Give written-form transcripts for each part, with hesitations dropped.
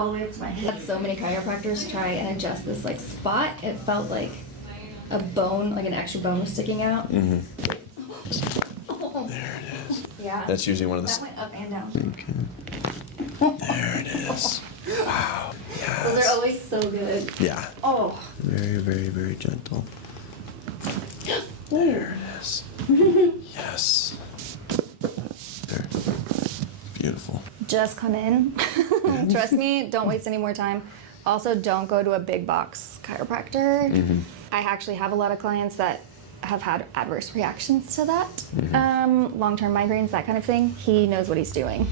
all the way up to my head. Had so many chiropractors try and adjust this like spot. It felt like a bone, like an extra bone was sticking out. Mm-hmm. There it is. Yeah. That's usually one of the... That went up and down. Okay. There it is. Wow. Yes. Those are always so good. Yeah. Oh. Very, very, very gentle. There it is. Yes. There. Beautiful. Just come in. Trust me, don't waste any more time. Also, don't go to a big box chiropractor. Mm-hmm. I actually have a lot of clients that have had adverse reactions to that. Long-term migraines, that kind of thing. He knows what he's doing.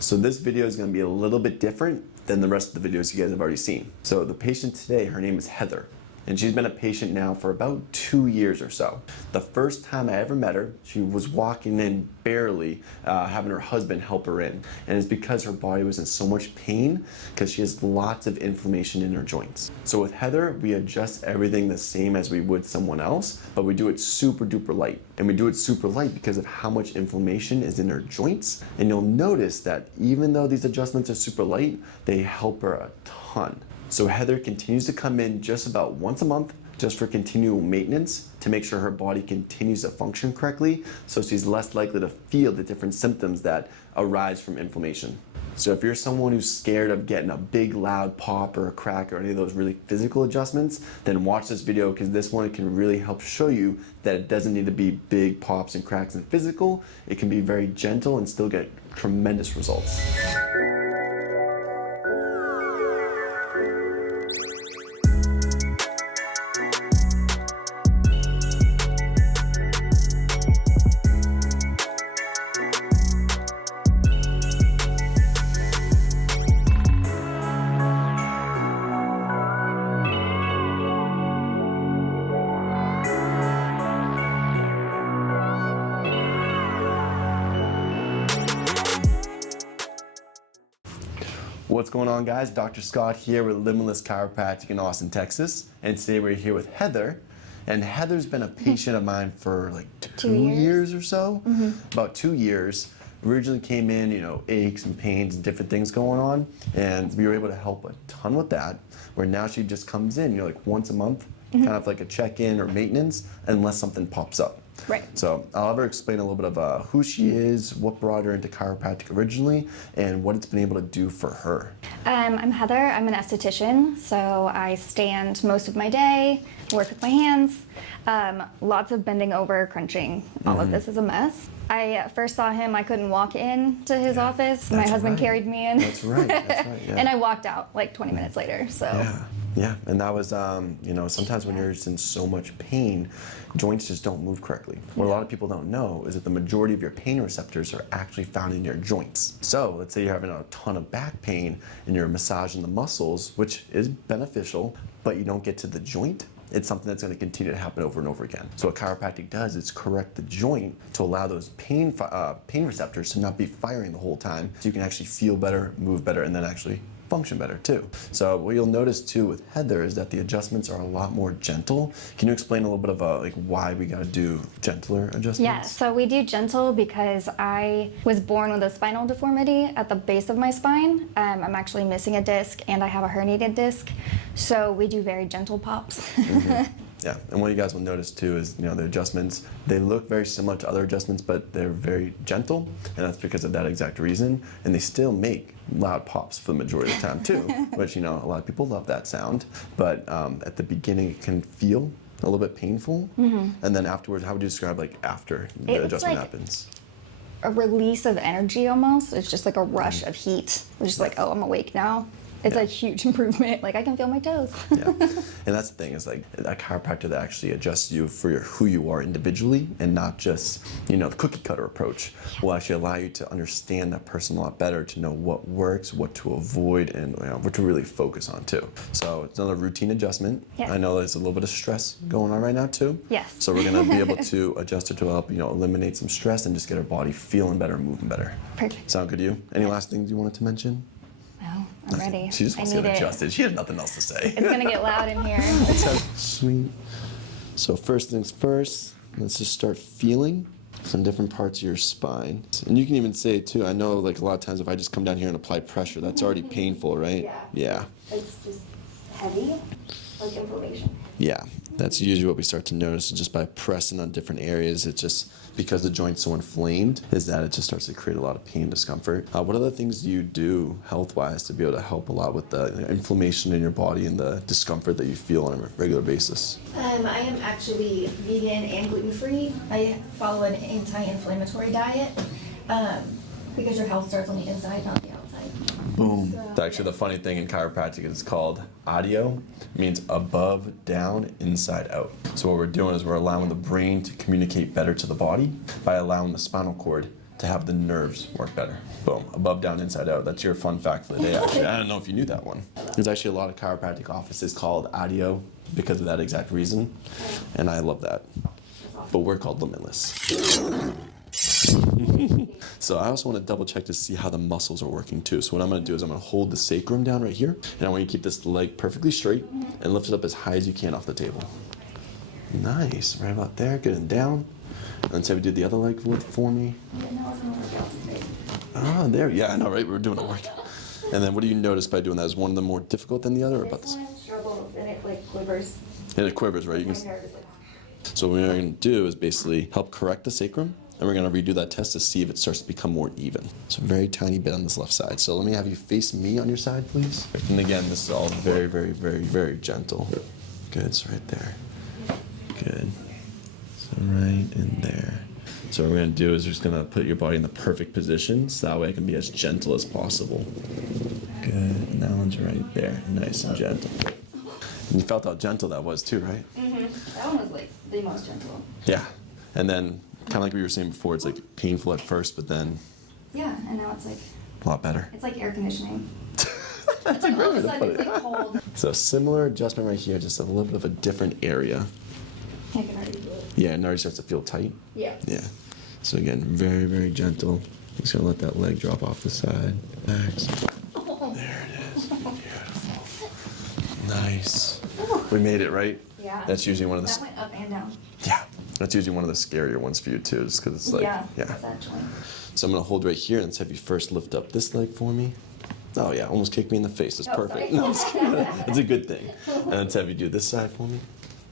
So this video is going to be a little bit different than the rest of the videos you guys have already seen. So the patient today, her name is Heather. And she's been a patient now for about 2 years or so. The first time I ever met her, she was walking in barely, having her husband help her in. And it's because her body was in so much pain because she has lots of inflammation in her joints. So with Heather, we adjust everything the same as we would someone else, but we do it super duper light. And we do it super light because of how much inflammation is in her joints. And you'll notice that even though these adjustments are super light, they help her a ton. So Heather continues to come in just about once a month just for continual maintenance to make sure her body continues to function correctly so she's less likely to feel the different symptoms that arise from inflammation. So if you're someone who's scared of getting a big loud pop or a crack or any of those really physical adjustments, then watch this video because this one can really help show you that it doesn't need to be big pops and cracks and physical. It can be very gentle and still get tremendous results. What's going on, guys? Dr. Scott here with Limitless Chiropractic in Austin, Texas. And today we're here with Heather. And Heather's been a patient of mine for like two years or so. About 2 years. Originally came in, you know, aches and pains and different things going on. And we were able to help a ton with that. Where now she just comes in, you know, like once a month, kind of like a check-in or maintenance, unless something pops up. Right. So I'll have her explain a little bit of who she is, what brought her into chiropractic originally, and what it's been able to do for her. I'm Heather. I'm an esthetician, so I stand most of my day, work with my hands, lots of bending over, crunching. All of this is a mess. I first saw him, I couldn't walk into his office. My husband carried me in. That's right, that's right. Yeah. And I walked out like 20 minutes later, so. Yeah, and that was, you know, sometimes when you're just in so much pain, joints just don't move correctly. What a lot of people don't know is that the majority of your pain receptors are actually found in your joints. So let's say you're having a ton of back pain and you're massaging the muscles, which is beneficial, but you don't get to the joint. It's something that's going to continue to happen over and over again. So what chiropractic does is correct the joint to allow those pain receptors to not be firing the whole time, so you can actually feel better, move better, and then actually function better too. So what you'll notice too with Heather is that the adjustments are a lot more gentle. Can you explain a little bit of like why we got to do gentler adjustments? Yeah, so we do gentle because I was born with a spinal deformity at the base of my spine. I'm actually missing a disc and I have a herniated disc. So we do very gentle pops. Yeah, and what you guys will notice too is, you know, the adjustments, they look very similar to other adjustments, but they're very gentle, and that's because of that exact reason. And they still make loud pops for the majority of the time too, which, you know, a lot of people love that sound. But at the beginning, it can feel a little bit painful, and then afterwards, how would you describe like after the adjustment like happens? A release of energy almost. It's just like a rush of heat. It's just like, oh, I'm awake now. It's a huge improvement. Like I can feel my toes. Yeah, and that's the thing is like a chiropractor that actually adjusts you for who you are individually and not just, you know, the cookie cutter approach will actually allow you to understand that person a lot better, to know what works, what to avoid, and, you know, what to really focus on too. So it's another routine adjustment. Yes. I know there's a little bit of stress going on right now too. Yes. So we're gonna be able to adjust it to help, you know, eliminate some stress and just get our body feeling better, moving better. Perfect. Sound good to you? Any last things you wanted to mention? No, I'm ready. She just wants to get adjusted. She has nothing else to say. It's gonna get loud in here. Sweet. So first things first, let's just start feeling. some different parts of your spine. And you can even say too, I know like a lot of times if I just come down here and apply pressure, that's already painful, right? Yeah. Yeah. It's just heavy, like inflammation. Yeah, that's usually what we start to notice just by pressing on different areas. It's just because the joint's so inflamed, is that it just starts to create a lot of pain and discomfort. What other things do you do health-wise to be able to help a lot with the inflammation in your body and the discomfort that you feel on a regular basis? I am actually vegan and gluten-free. I follow an anti-inflammatory diet because your health starts on the inside, not the outside. Boom. So, Actually, the funny thing in chiropractic is called audio, means above, down, inside, out. So what we're doing is we're allowing the brain to communicate better to the body by allowing the spinal cord to have the nerves work better. Boom. Above, down, inside, out. That's your fun fact for the day, actually. I don't know if you knew that one. There's actually a lot of chiropractic offices called audio because of that exact reason, and I love that. But we're called Limitless. So I also want to double check to see how the muscles are working too. So what I'm going to do is I'm going to hold the sacrum down right here, and I want you to keep this leg perfectly straight and lift it up as high as you can off the table. Nice, right about there, good and down. And so we do the other leg for me. Ah, there, yeah, I know, right? We're doing a workout. And then what do you notice by doing that? Is one of them more difficult than the other, or about the same? This one struggles and it like quivers. And it quivers, right? You My can. nerve is like, So what we're going to do is basically help correct the sacrum, and we're going to redo that test to see if it starts to become more even. So a very tiny bit on this left side. So let me have you face me on your side, please. And again, this is all very, very, very, very gentle. Good, so right there. Good. So right in there. So what we're going to do is we're just going to put your body in the perfect position so that way it can be as gentle as possible. Good, and that one's right there. Nice and gentle. And you felt how gentle that was too, right? that one was like the most gentle. Yeah. And then, kind of like we were saying before, it's like painful at first, but then Yeah, and now it's like, a lot better. it's like air conditioning. That's a great All way of a to sudden put it's it. like cold. So similar adjustment right here, just a little bit of a different area. I can already do it. Yeah, and it already starts to feel tight. Yeah. Yeah. So again, very, very gentle. Just gonna let that leg drop off the side. Relax. There it is. Beautiful. Nice. We made it, right? Yeah. That's usually one of the. That went up and down. Yeah. That's usually one of the scarier ones for you too, just because it's like. yeah. That's actually. So I'm gonna hold right here and let's have you first lift up this leg for me. Oh yeah, almost kicked me in the face. That's Oh, perfect. sorry. No, I'm just kidding. That's a good thing. And let's have you do this side for me.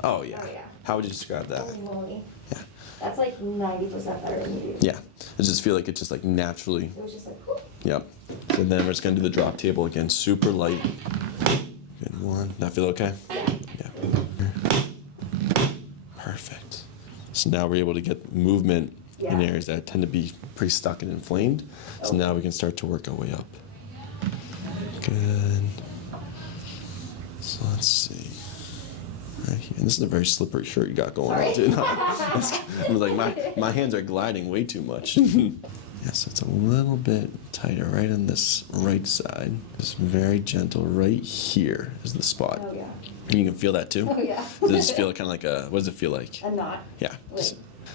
Oh yeah. Oh, yeah. How would you describe that? Holy moly. Yeah. That's like 90% better than you do. Yeah. I just feel like it just like naturally. It was just like, whoop. Yep. So then we're just gonna do the drop table again, super light. Good one. That feel okay? Yeah. Perfect. So now we're able to get movement in Yeah. areas that tend to be pretty stuck and inflamed. So now we can start to work our way up. Good. So let's see. Right here. And this is a very slippery shirt you got going on too. No, I was like, my hands are gliding way too much. Yes, it's a little bit tighter right on this right side. Just very gentle right here is the spot. Oh, yeah. And you can feel that too? Oh, yeah. Does it just feel kind of like a, what does it feel like? A knot. Yeah. Wait.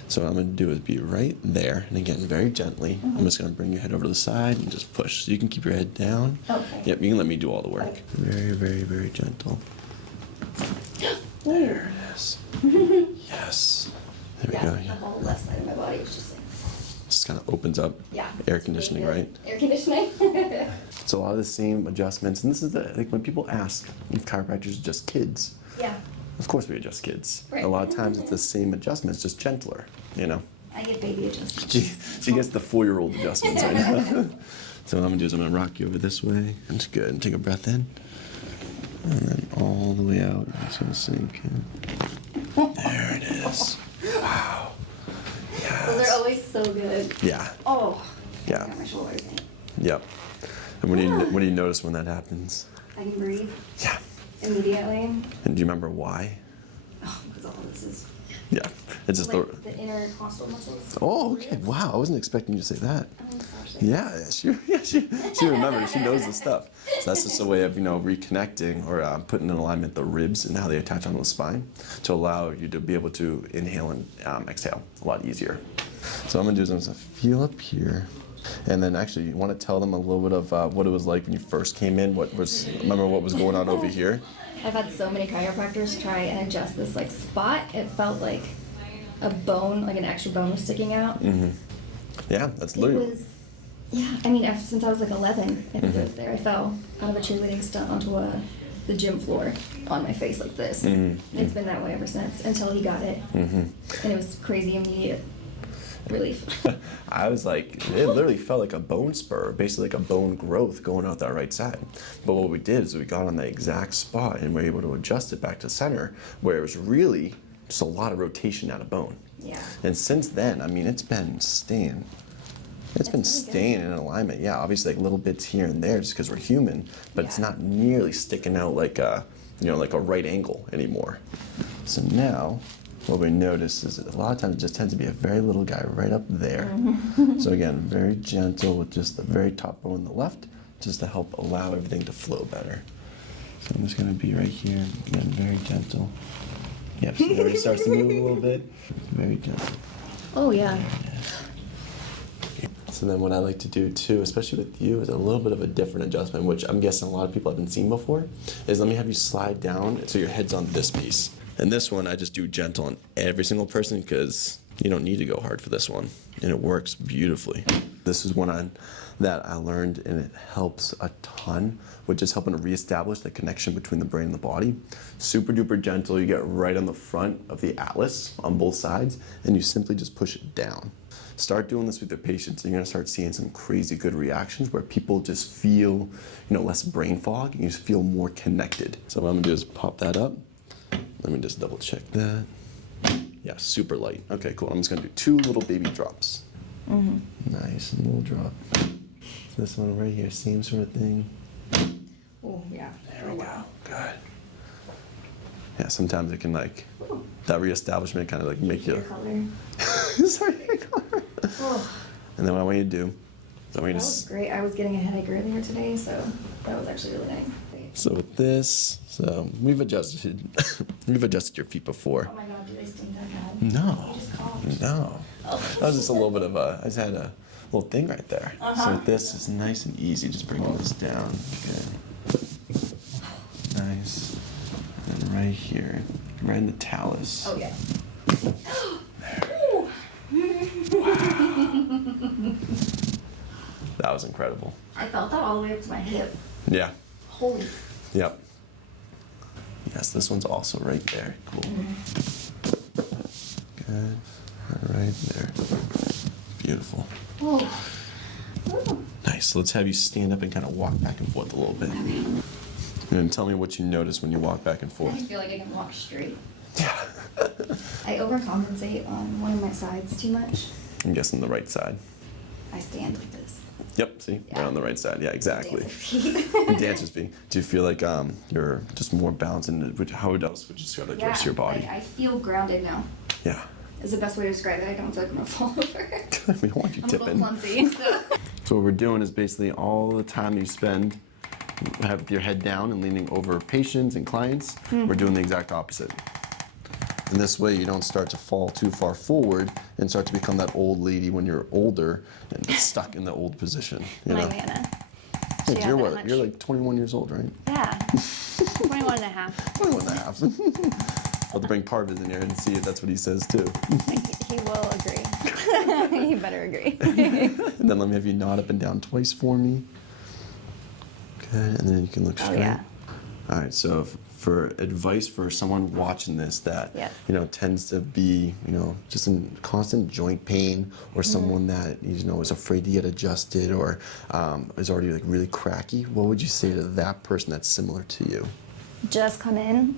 So what I'm going to do is be right there, and again, very gently. I'm just going to bring your head over to the side and just push. So you can keep your head down. Okay. Yep, you can let me do all the work. Okay. Very, very, very gentle. Ooh. There it is. Yes. There we Yeah, go. the Yeah. whole left side of my body was just like, Just kind of opens up. yeah. Air it's conditioning, really right? good. Air conditioning. It's a lot of the same adjustments, and this is the, like when people ask if chiropractors are just kids. yeah. Of course we adjust kids. Right. A lot of times it's the same adjustments, just gentler, you know? I get baby adjustments. She gets the 4-year-old adjustments right now. So what I'm gonna do is I'm gonna rock you over this way. That's good. And take a breath in. And then all the way out. It's gonna sink in. There it is. Wow. Yes. Those are always so good. Yeah. Oh. Yeah. I got my shoulders in. Yep. And what do you notice when that happens? I can breathe Yeah. immediately. And do you remember why? Oh, because all this is Yeah. It's just like the intercostal muscles. Oh, okay. Wow. I wasn't expecting you to say that. Oh, gosh, Yeah, she remembered. She knows the stuff. So that's just a way of reconnecting or putting in alignment the ribs and how they attach onto the spine to allow you to be able to inhale and exhale a lot easier. So what I'm gonna do is I'm gonna feel up here, and then actually you want to tell them a little bit of what it was like when you first came in. Remember what was going on over here? I've had so many chiropractors try and adjust this like spot. It felt like a bone, like an extra bone was sticking out. Yeah, that's It literally. was, yeah, I mean, since I was like 11, I think it was there. I fell out of a cheerleading stunt onto the gym floor on my face like this. It's been that way ever since, until he got it. And it was crazy immediate relief. I was like, it literally felt like a bone spur, basically like a bone growth going out that right side. But what we did is we got on the exact spot and we were able to adjust it back to center, where it was really just a lot of rotation out of bone. Yeah. And since then, I mean, it's been staying. It's been really good. staying in alignment. Yeah, obviously like little bits here and there just because we're human, but it's Yeah. not nearly sticking out like a, like a right angle anymore. So now, what we notice is that a lot of times it just tends to be a very little guy right up there. So again, very gentle with just the very top bone on the left, just to help allow everything to flow better. So I'm just gonna be right here, again, very gentle. Yep, so there it starts to move a little bit. Very gentle. Oh, yeah. So then what I like to do too, especially with you, is a little bit of a different adjustment, which I'm guessing a lot of people haven't seen before, is let me have you slide down so your head's on this piece. And this one I just do gentle on every single person because you don't need to go hard for this one. And it works beautifully. This is one that I learned, and it helps a ton with just helping to reestablish the connection between the brain and the body. Super duper gentle. You get right on the front of the atlas on both sides, and you simply just push it down. Start doing this with your patients, and you're gonna start seeing some crazy good reactions where people just feel, less brain fog, and you just feel more connected. So what I'm gonna do is pop that up. Let me just double check that. Yeah, super light. Okay, cool. I'm just gonna do 2 little baby drops. Nice little drop. This one right here, same sort of thing. Oh, yeah. There we go. Good. Yeah, sometimes it can that reestablishment kind of make you. Hair color. Sorry, hair color. Oh, And then what I want you to do, I want you that to was great. I was getting a headache earlier today, so that was actually really nice. So with this, we've adjusted your feet before. Oh my god, do they stink that bad? No. You just coughed. No. Oh. That was just a little bit of I just had a little thing right there. So with this, it's nice and easy. Just bringing this down. Good. Nice. And right here, right in the talus. Oh, yeah. That was incredible. I felt that all the way up to my hip. Yeah. Holy. Yep. Yes, this one's also right there. Cool. Good. Right there. Beautiful. Oh. Nice. So let's have you stand up and kind of walk back and forth a little bit. And tell me what you notice when you walk back and I forth. feel like I can walk straight. Yeah. I overcompensate on one of my sides too much. I'm guessing the right side. I stand like this. Yep, see? Yeah. Right on the right side. Yeah, exactly. Dance feet. Dancer's feet. Do you feel like you're just more balanced? And how else would you describe the rest of your body? Like I feel grounded now. Yeah. Is the best way to describe it. I don't feel like I'm gonna fall over. We don't want you I'm a little tipping. clumsy. So. So what we're doing is basically all the time you spend have your head down and leaning over patients and clients, we're doing the exact opposite. And this way you don't start to fall too far forward and start to become that old lady when you're older and stuck in the old position. You My know? Nana. Hey, She you're had that what? much. You're like 21 years old, right? Yeah. 21 and a half. 21 and a half. I'll have to bring Parviz in here and see if that's what he says too. He will agree. You better agree. And then let me have you nod up and down twice for me. Good, and then you can look straight. Oh, yeah. All right, so for advice for someone watching this that Yes. tends to be just in constant joint pain, or someone that is afraid to get adjusted, or is already like really cracky, what would you say to that person that's similar to you? Just come in.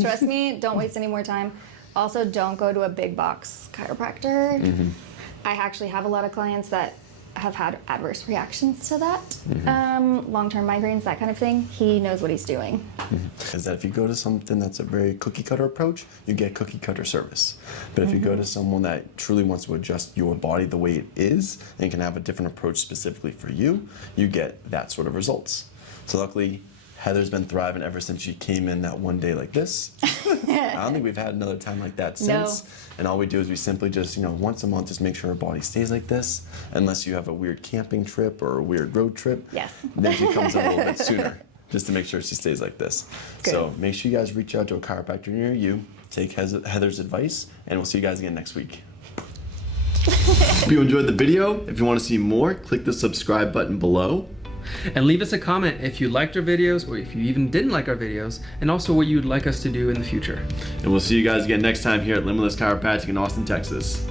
Trust me, don't waste any more time. Also, don't go to a big box chiropractor. I actually have a lot of clients that have had adverse reactions to that. Long-term migraines, that kind of thing. He knows what he's doing. Is that if you go to something that's a very cookie cutter approach, you get cookie cutter service. But if you go to someone that truly wants to adjust your body the way it is and can have a different approach specifically for you, you get that sort of results. So luckily, Heather's been thriving ever since she came in that one day like this. I don't think we've had another time like that since. No. And all we do is we simply just, once a month, just make sure her body stays like this, unless you have a weird camping trip or a weird road trip. Yes. Then she comes in a little bit sooner, just to make sure she stays like this. Good. So make sure you guys reach out to a chiropractor near you. take Heather's advice, and we'll see you guys again next week. If you enjoyed the video, if you want to see more, click the subscribe button below. And leave us a comment if you liked our videos or if you even didn't like our videos, and also what you'd like us to do in the future. And we'll see you guys again next time here at Limitless Chiropractic in Austin, Texas.